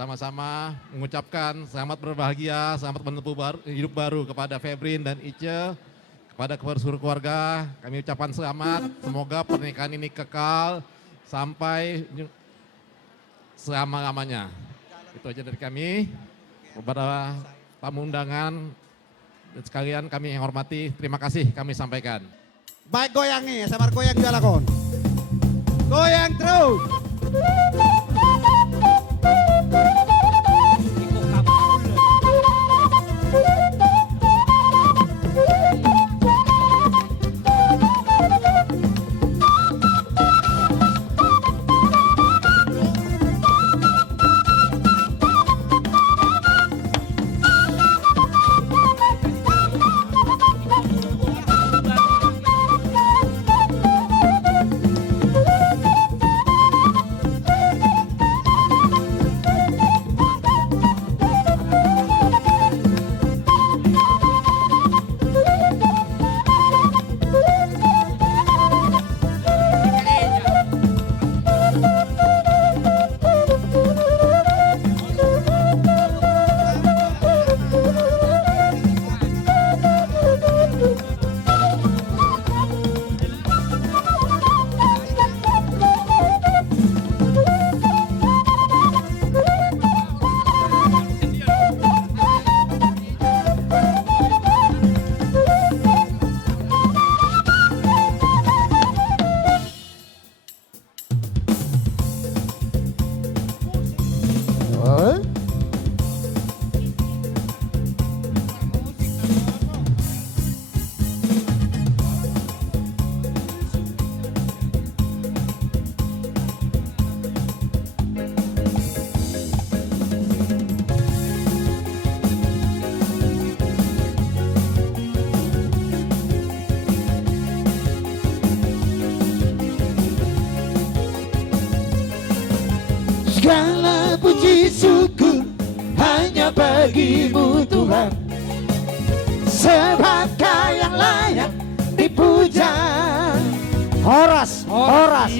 bersama-sama mengucapkan selamat berbahagia, selamat menempuh hidup baru kepada Febrin dan Ice, kepada seluruh keluarga. Kami ucapkan selamat, semoga pernikahan ini kekal sampai selama-lamanya. Itu aja dari kami. Kepada tamu undangan dan sekalian kami yang hormati, terima kasih kami sampaikan. Baik goyang nih, samar goyang juga lakon. Goyang terus. Segala puji syukur hanya bagimu Tuhan, sebab Kau yang layak dipuja. Horas, horas.